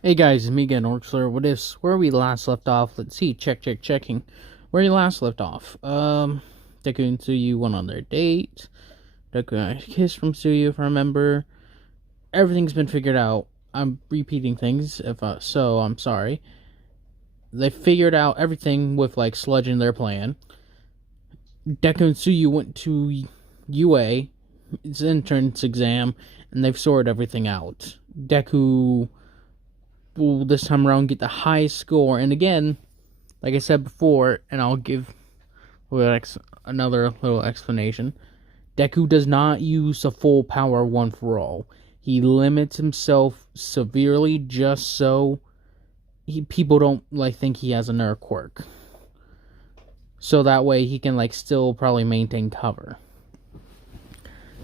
Hey guys, it's me again, Orxler. What is where we last left off? Let's see, checking. Where you last left off. Deku and Tsuyu went on their date. Deku got a kiss from Tsuyu, if I remember. Everything's been figured out. I'm repeating things, so I'm sorry. They figured out everything with like sludge in their plan. Deku and Tsuyu went to UA, its entrance exam, and they've sorted everything out. Deku will this time around get the highest score. And again, like I said before, and I'll give another little explanation. Deku does not use the full power one for all. He limits himself severely just so people don't think he has another quirk. So that way he can still probably maintain cover.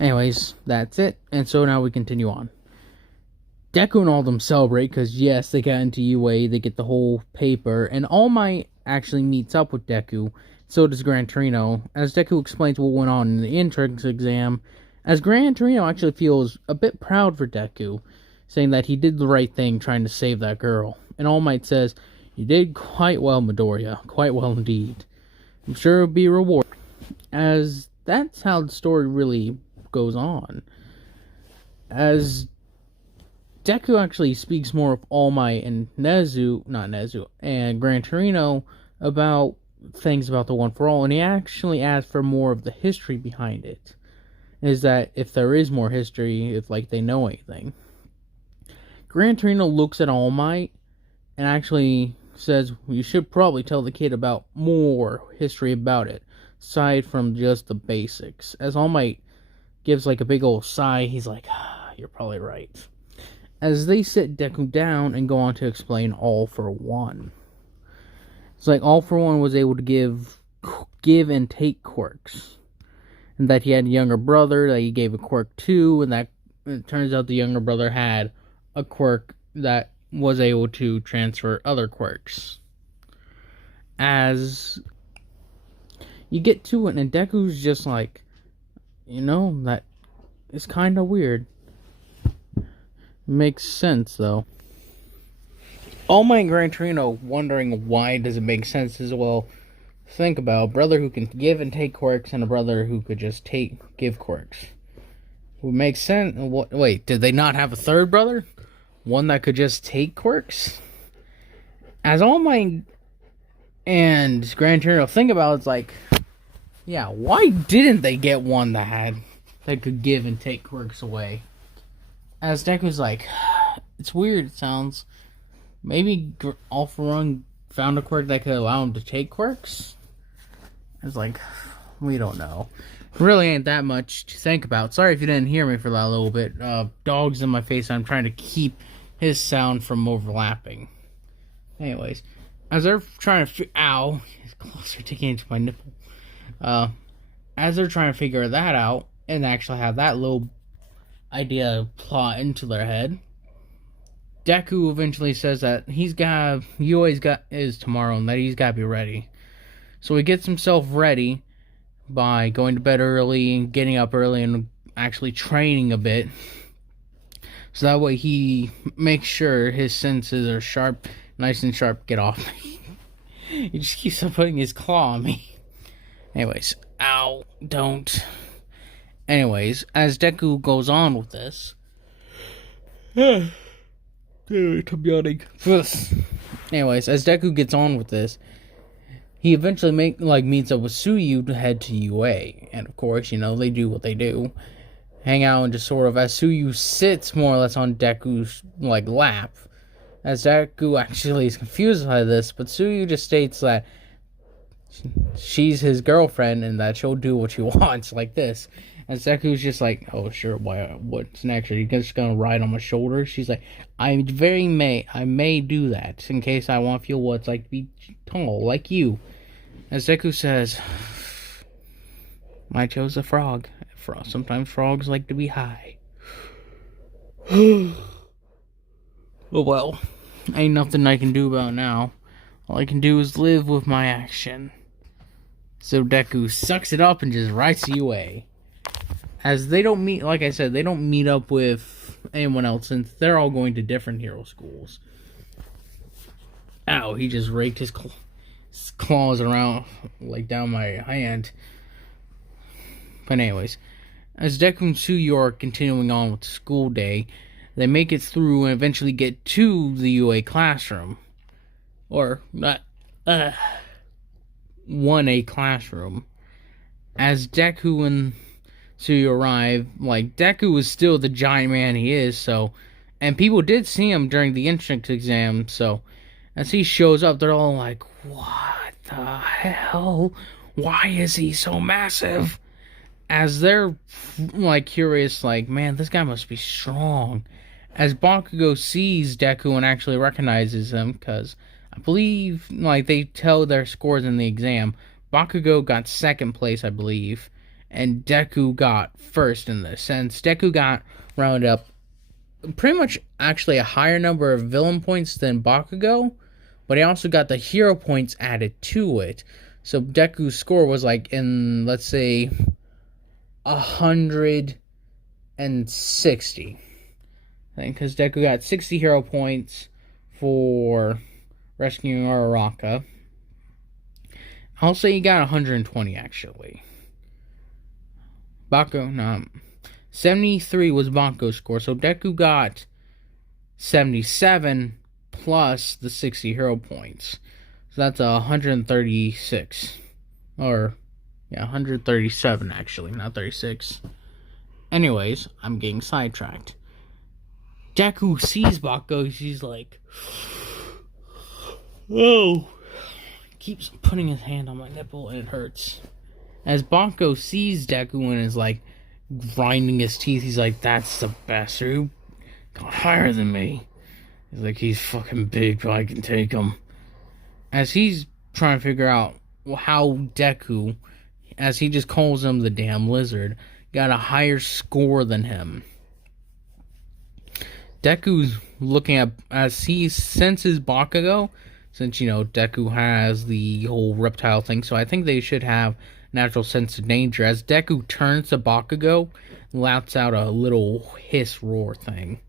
Anyways, that's it. And so now we continue on. Deku and all of them celebrate because, yes, they got into UA, they get the whole paper, and All Might actually meets up with Deku, so does Gran Torino, as Deku explains what went on in the entrance exam, as Gran Torino actually feels a bit proud for Deku, saying that he did the right thing trying to save that girl, and All Might says, "You did quite well, Midoriya, quite well indeed. I'm sure it'll be rewarded," as that's how the story really goes on. As Deku actually speaks more of All Might and and Gran Torino about things about the One for All, and he actually asks for more of the history behind it. Is that if there is more history, if they know anything. Gran Torino looks at All Might and actually says, "You should probably tell the kid about more history about it, aside from just the basics." As All Might gives a big old sigh, he's like, "You're probably right." As they sit Deku down and go on to explain All for One. It's All for One was able to give and take quirks. And that he had a younger brother that he gave a quirk to, and that it turns out the younger brother had a quirk that was able to transfer other quirks. As you get to it, and Deku's just that is kind of weird. Makes sense, though. All Might and Gran Torino wondering why does it make sense as well. Think about a brother who can give and take quirks and a brother who could just give quirks. Would make sense. Wait, did they not have a third brother? One that could just take quirks? As All Might and Gran Torino think about it, yeah, why didn't they get one that could give and take quirks away? As Deku's it's weird, it sounds. Maybe All for One found a quirk that could allow him to take quirks? It's we don't know. Really ain't that much to think about. Sorry if you didn't hear me for that little bit. Dog's in my face, I'm trying to keep his sound from overlapping. Anyways, as they're trying to ow, his claws are digging into my nipple. As they're trying to figure that out, and actually have that little idea plot into their head, Deku eventually says that UA's is tomorrow and that he's got to be ready. So he gets himself ready by going to bed early and getting up early and actually training a bit. So that way he makes sure his senses are sharp, nice and sharp. Get off me. He just keeps on putting his claw on me. Anyways, ow, don't. Anyways, as Deku goes on with this, I'm yawning. Anyways, as Deku gets on with this, he eventually meets up with Tsuyu to head to UA, and of course, they do what they do, hang out and just sort of as Tsuyu sits more or less on Deku's lap, as Deku actually is confused by this, but Tsuyu just states that she's his girlfriend and that she'll do what she wants, like this. And Deku's just oh sure, what's next? Are you just gonna ride on my shoulder? She's I may do that in case I want to feel what it's like to be tall like you. As Deku says, I chose a frog. Sometimes frogs like to be high. Oh well, ain't nothing I can do about it now. All I can do is live with my action. So Deku sucks it up and just writes UA. As they don't meet, like I said, they don't meet up with anyone else since they're all going to different hero schools. Ow, he just raked his claws around, like, down my hand. But anyways, as Deku and Tsuyu are continuing on with the school day, they make it through and eventually get to the UA classroom. Or, not, 1A classroom. As Deku and Tsuyu arrive, like, Deku is still the giant man he is, so... And people did see him during the entrance exam, so... As he shows up, they're all like, what the hell? Why is he so massive? As they're, like, curious, like, man, this guy must be strong. As Bakugo sees Deku and actually recognizes him, because I believe, like, they tell their scores in the exam. Bakugo got second place, I believe, and Deku got first in this sense. Deku got rounded up pretty much actually a higher number of villain points than Bakugo, but he also got the hero points added to it. So Deku's score was like in, let's say, 160. I think because Deku got 60 hero points for rescuing Araraka. I'll say he got 120 actually. 73 was Bakugo's score, so Deku got 77 plus the 60 hero points. So that's 136. Or, yeah, 137 actually, not 36. Anyways, I'm getting sidetracked. Deku sees Bakugo, she's like, oh. Keeps putting his hand on my nipple and it hurts. As Bakugo sees Deku and is like grinding his teeth, he's like, that's the bastard who got higher than me. He's like, he's fucking big, but I can take him. As he's trying to figure out how Deku, as he just calls him the damn lizard, got a higher score than him. Deku's looking at, as he senses Bakugo, since, you know, Deku has the whole reptile thing, so I think they should have natural sense of danger. As Deku turns to Bakugo, lets out a little hiss roar thing.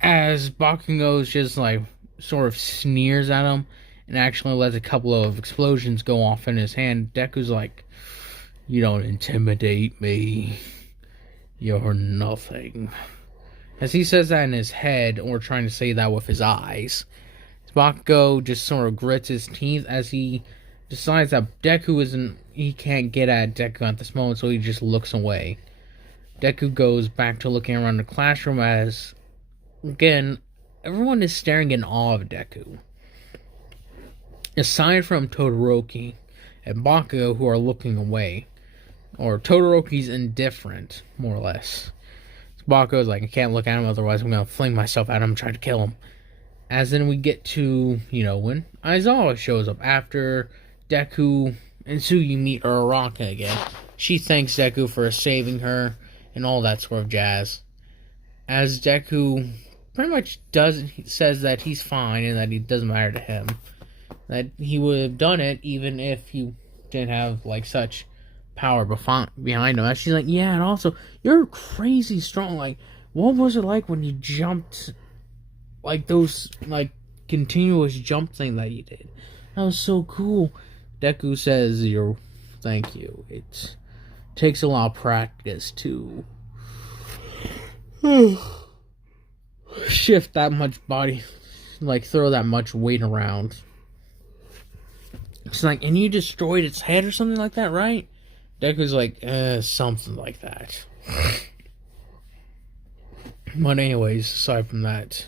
As Bakugo's just, like, sort of sneers at him, and actually lets a couple of explosions go off in his hand, Deku's like, you don't intimidate me. You're nothing. As he says that in his head, or trying to say that with his eyes, Bakugo just sort of grits his teeth as he decides that Deku isn't, he can't get at Deku at this moment, so he just looks away. Deku goes back to looking around the classroom as, again, everyone is staring in awe of Deku. Aside from Todoroki and Bakugo, who are looking away. Or Todoroki's indifferent, more or less. Bakugo's like, I can't look at him, otherwise I'm going to fling myself at him and try to kill him. As then we get to, you know, when Aizawa shows up after Deku and Tsuyu meet Araraka again. She thanks Deku for saving her and all that sort of jazz. As Deku pretty much says that he's fine and that it doesn't matter to him. That he would have done it even if he didn't have, like, such power behind him. As she's like, yeah, and also, you're crazy strong. Like, what was it like when you jumped, like, those, like, continuous jump thing that you did? That was so cool. Deku says, thank you. It takes a lot of practice to shift that much body, like, throw that much weight around. It's like, and you destroyed its head or something like that, right? Deku's like, something like that. But anyways, aside from that,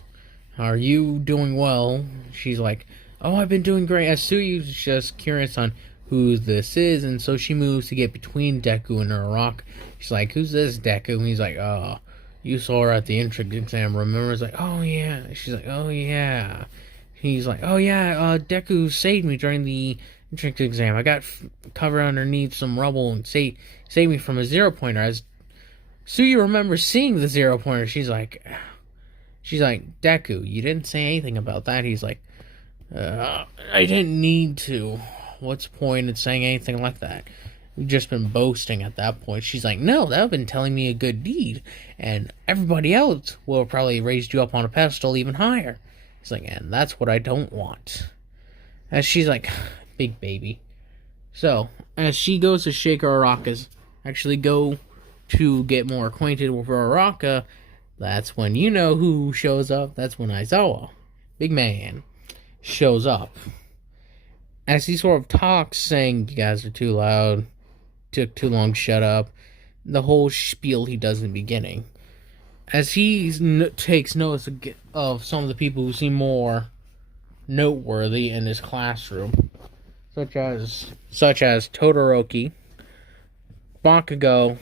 are you doing well? She's like, oh, I've been doing great. As Tsuyu's just curious on who this is, and so she moves to get between Deku and Araraka. She's like, who's this Deku? And he's like, oh, you saw her at the entrance exam, remember? He's like, oh yeah. She's like, oh yeah. He's like, oh yeah, Deku saved me during the entrance exam. I got covered underneath some rubble and saved me from a zero-pointer. As Tsuyu remembers seeing the zero-pointer, she's like, Deku, you didn't say anything about that. He's like, I didn't need to. What's the point in saying anything like that? We've just been boasting at that point. She's like, no, that would have been telling me a good deed. And everybody else will have probably raised you up on a pedestal even higher. He's like, and that's what I don't want. As she's like, big baby. So, as she goes to shake her Araka's, actually go to get more acquainted with her Araka, that's when you know who shows up. That's when Aizawa, big man, shows up. As he sort of talks, saying, you guys are too loud, took too long to shut up, the whole spiel he does in the beginning. As he takes notice of some of the people who seem more noteworthy in his classroom, such as Todoroki, Bakugo,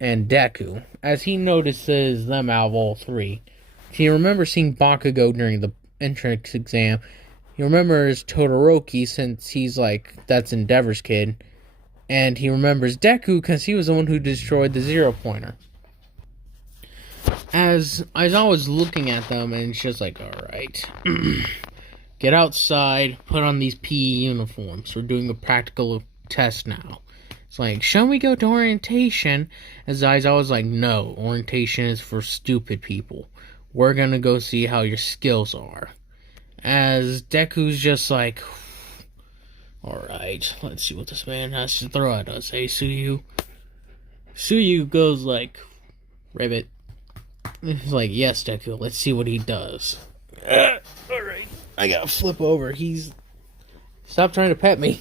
and Deku. As he notices them out of all three, he remembers seeing Bakugo during the entrance exam. He remembers Todoroki since he's like, that's Endeavor's kid. And he remembers Deku because he was the one who destroyed the zero-pointer. As Aizawa's looking at them, and it's just like, alright. Get outside, put on these PE uniforms. We're doing a practical test now. It's like, shall we go to orientation? As Aizawa's like, no, orientation is for stupid people. We're gonna go see how your skills are. As Deku's just like, alright, let's see what this man has to throw at us, hey, Suyu? Suyu goes like, ribbit. He's like, yes, Deku, let's see what he does. Alright, I gotta flip over. Stop trying to pet me.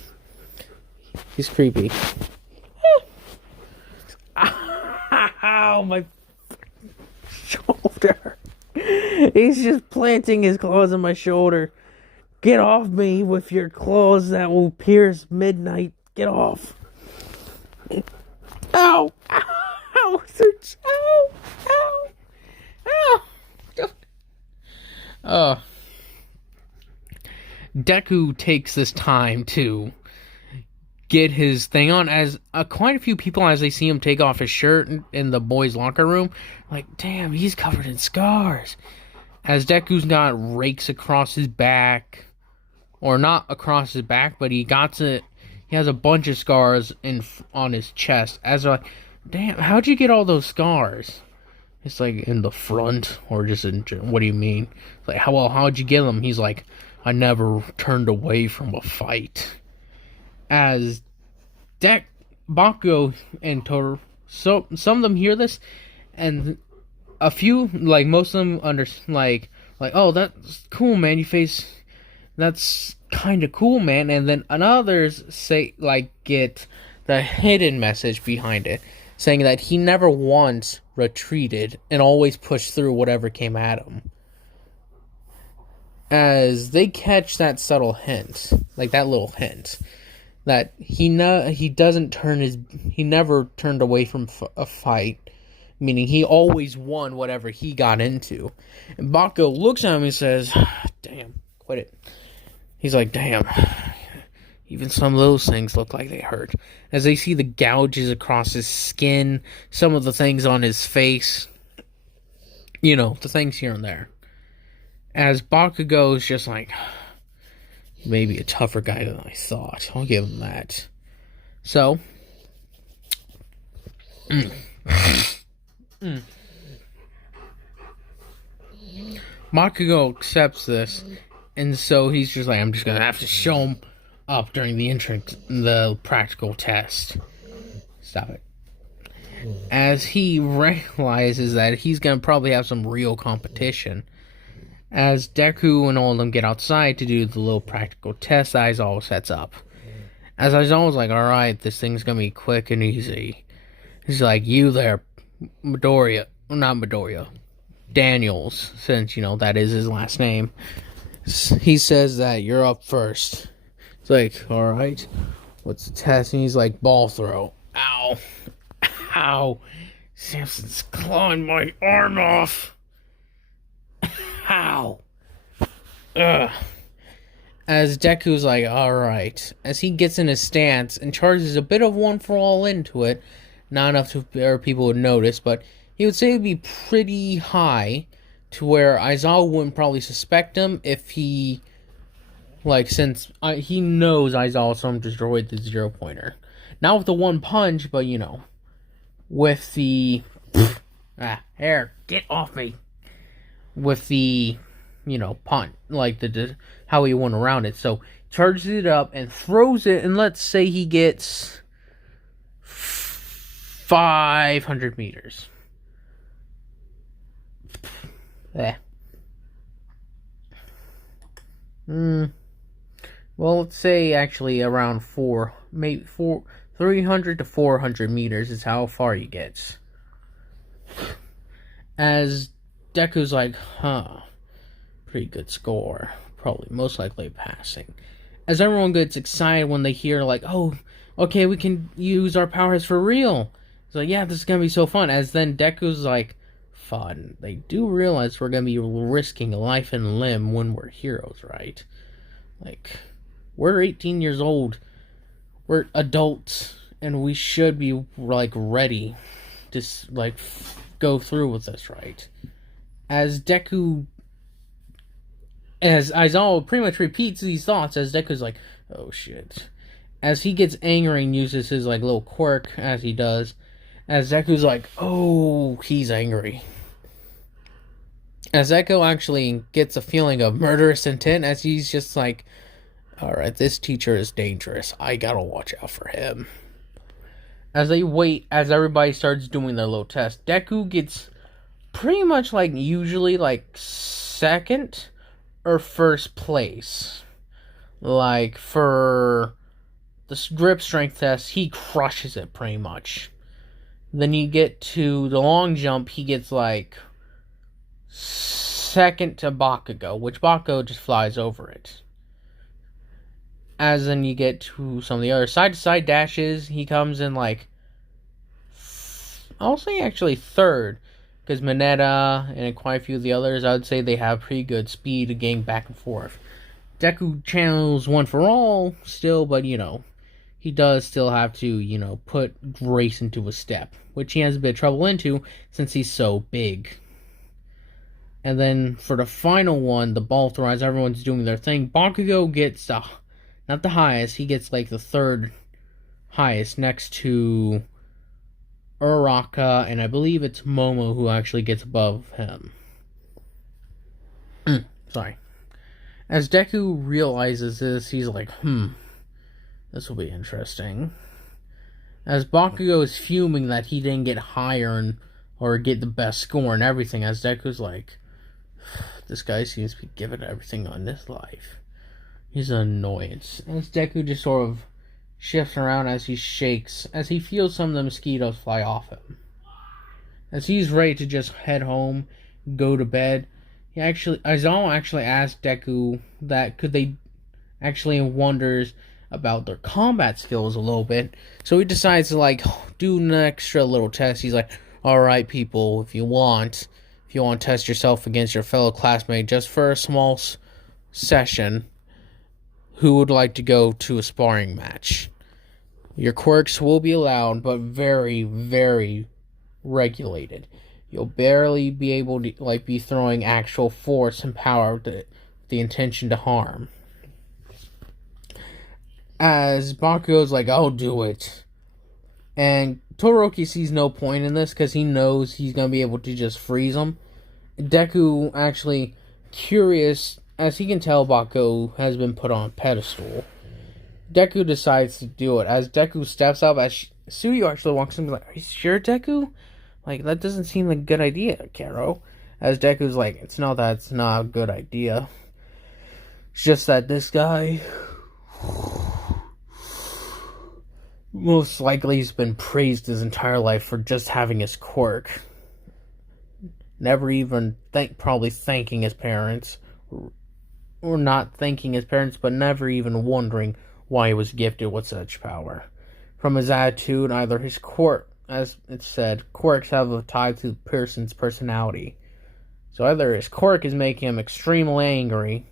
He's creepy. Ow, my shoulder. He's just planting his claws on my shoulder. Get off me with your claws that will pierce midnight. Get off. Ow. Ow. Ow. Ow. Ow. Deku takes this time to get his thing on, as quite a few people, as they see him take off his shirt in the boys' locker room, like, damn, he's covered in scars. As Deku's got rakes across his back, or not across his back, but he has a bunch of scars on his chest. As they're like, damn, how'd you get all those scars? It's like, in the front, or just in, what do you mean? It's like, how'd you get them? He's like, I never turned away from a fight. As Bakugo and Totoro, so some of them hear this, and a few, like most of them, like, oh, that's cool, man. That's kind of cool, man. And then others say, like, get the hidden message behind it, saying that he never once retreated and always pushed through whatever came at him. As they catch that subtle hint, like that little hint, that he never turned away from a fight, meaning he always won whatever he got into. And Bakugo looks at him and says, damn, quit it. He's like, damn, even some of those things look like they hurt. As they see the gouges across his skin, some of the things on his face, the things here and there. As Bakugo is just like, maybe a tougher guy than I thought. I'll give him that. So, Bakugo accepts this, and so he's just like, I'm just gonna have to show him up during the practical test. Stop it. As he realizes that he's gonna probably have some real competition. As Deku and all of them get outside to do the little practical test, Aizawa sets up. As Aizawa's like, alright, this thing's gonna be quick and easy. He's like, you there, Daniels, since, that is his last name. He says that you're up first. It's like, alright, what's the test? And he's like, ball throw. Ow. Ow. Samson's clawing my arm off. How? Ugh. As Deku's like, alright. As he gets in his stance and charges a bit of one for all into it, not enough to where people would notice, but he would say it'd be pretty high to where Aizawa wouldn't probably suspect him if he, since he knows Aizawa destroyed the zero-pointer. Not with the one punch, but with the hair, get off me. With the punch, like the how he went around it. So charges it up and throws it, and let's say he gets 500 meters. Well, let's say actually around 300 to 400 meters is how far he gets. As Deku's like, pretty good score. Probably most likely passing. As everyone gets excited when they hear like, oh, okay, we can use our powers for real. It's like, yeah, this is gonna be so fun. As then Deku's like, fun. They do realize we're gonna be risking life and limb when we're heroes, right? Like, we're 18 years old. We're adults, and we should be like ready to like go through with this, right? As Aizawa pretty much repeats these thoughts as Deku's like, oh shit. As he gets angry and uses his like little quirk as he does, as Deku's like, oh, he's angry. As Echo actually gets a feeling of murderous intent as he's just like, alright, this teacher is dangerous. I gotta watch out for him. As they wait, as everybody starts doing their little test, Deku gets pretty much like usually like second or first place. Like for the grip strength test, he crushes it pretty much. Then you get to the long jump, he gets like second to Bakugo, which Bakugo just flies over it. As then you get to some of the other side-to-side dashes, he comes in like, I'll say actually third, because Mineta and quite a few of the others, I would say they have pretty good speed to getting back and forth. Deku channels one for all still, but he does still have to, put grace into a step, which he has a bit of trouble into since he's so big. And then for the final one, the ball throw, as everyone's doing their thing, Bakugo gets not the highest, he gets like the third highest next to Uraraka, and I believe it's Momo who actually gets above him. Sorry. As Deku realizes this, he's like, this will be interesting. As Bakugo is fuming that he didn't get higher or get the best score and everything, as Deku's like, this guy seems to be giving everything on this life. He's an annoyance. As Deku just sort of shifts around as he shakes, as he feels some of the mosquitoes fly off him. As he's ready to just head home, go to bed, Aizawa actually asked Deku that could they actually wonders about their combat skills a little bit. So he decides to like do an extra little test. He's like, alright people, if you want to test yourself against your fellow classmate just for a small session, who would like to go to a sparring match? Your quirks will be allowed, but very, very regulated. You'll barely be able to be throwing actual force and power with the intention to harm. As Bakugo's like, I'll do it. And Todoroki sees no point in this because he knows he's going to be able to just freeze him. Deku actually curious, as he can tell Bakugo has been put on a pedestal. Deku decides to do it. As Deku steps up, as Tsuyu actually walks in and is like, are you sure, Deku? Like, that doesn't seem like a good idea, Karo. As Deku's like, it's not that it's not a good idea. It's just that this guy most likely he's been praised his entire life for just having his quirk. Never even probably thanking his parents. Or not thanking his parents, but never even wondering why he was gifted with such power. From his attitude, either his quirk, as it said, quirks have a tie to the person's personality. So either his quirk is making him extremely angry,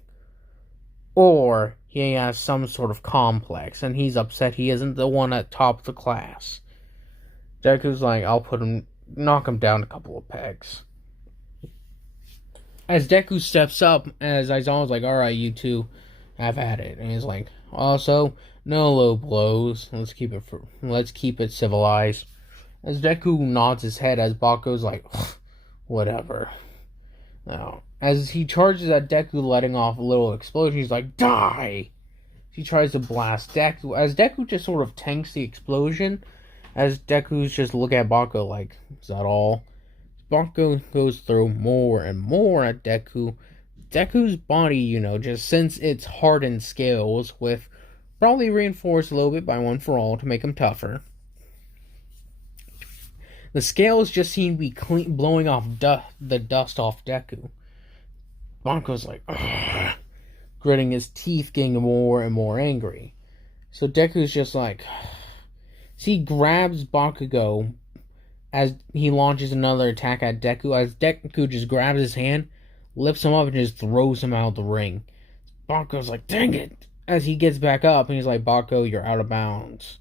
or he has some sort of complex, and he's upset he isn't the one at top of the class. Deku's like, I'll knock him down a couple of pegs. As Deku steps up, as Aizawa's like, alright, you two have at it. And he's like, also, No low blows. Let's keep it civilized. As Deku nods his head, as Baku's like, whatever. Now, as he charges at Deku, letting off a little explosion, he's like, die! He tries to blast Deku. As Deku just sort of tanks the explosion, as Deku's just look at Baku like, is that all? Baku goes through more and more at Deku. Deku's body, just since its hardened scales, with probably reinforced a little bit by One For All to make him tougher. The scales just seem to be blowing off the dust off Deku. Baku's like, ugh, gritting his teeth, getting more and more angry. So Deku's just like, so he grabs Bakugo as he launches another attack at Deku. As Deku just grabs his hand, lifts him up, and just throws him out of the ring. Bakugo's like, dang it! As he gets back up, and he's like, Bakugo, you're out of bounds.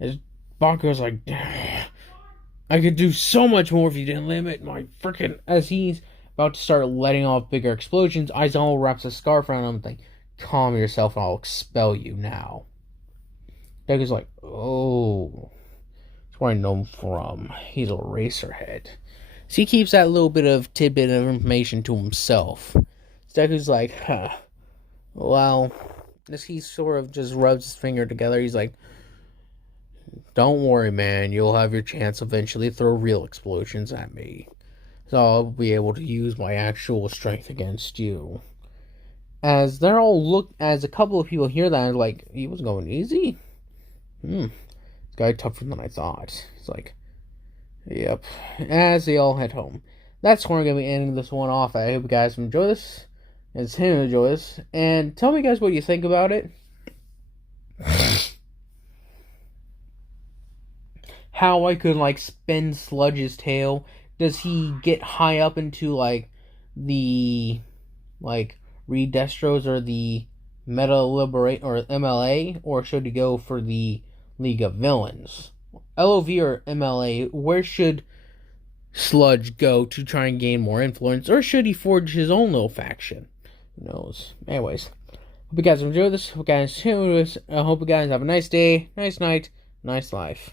As Bakugo's like, I could do so much more if you didn't limit my freaking... As he's about to start letting off bigger explosions, Aizawa wraps a scarf around him and thinks, calm yourself and I'll expel you now. Deku's like, oh, that's where I know him from. He's a racerhead. So he keeps that little bit of tidbit of information to himself. So Deku's like, well, as he sort of just rubs his finger together, he's like, don't worry, man, you'll have your chance eventually to throw real explosions at me. So I'll be able to use my actual strength against you. As they're all as a couple of people hear that, like, he was going easy? This guy tougher than I thought. It's like, yep. As they all head home. That's where I'm going to be ending this one off. I hope you guys enjoy this. It's him enjoy this. And tell me guys what you think about it. How I could, spin Sludge's tail. Does he get high up into, the, Reed Destros or the Meta Liberate or MLA? Or should he go for the League of Villains? LOV or MLA, where should Sludge go to try and gain more influence? Or should he forge his own little faction? Who knows? Anyways, hope you guys enjoy this. I hope you guys have a nice day, nice night, nice life.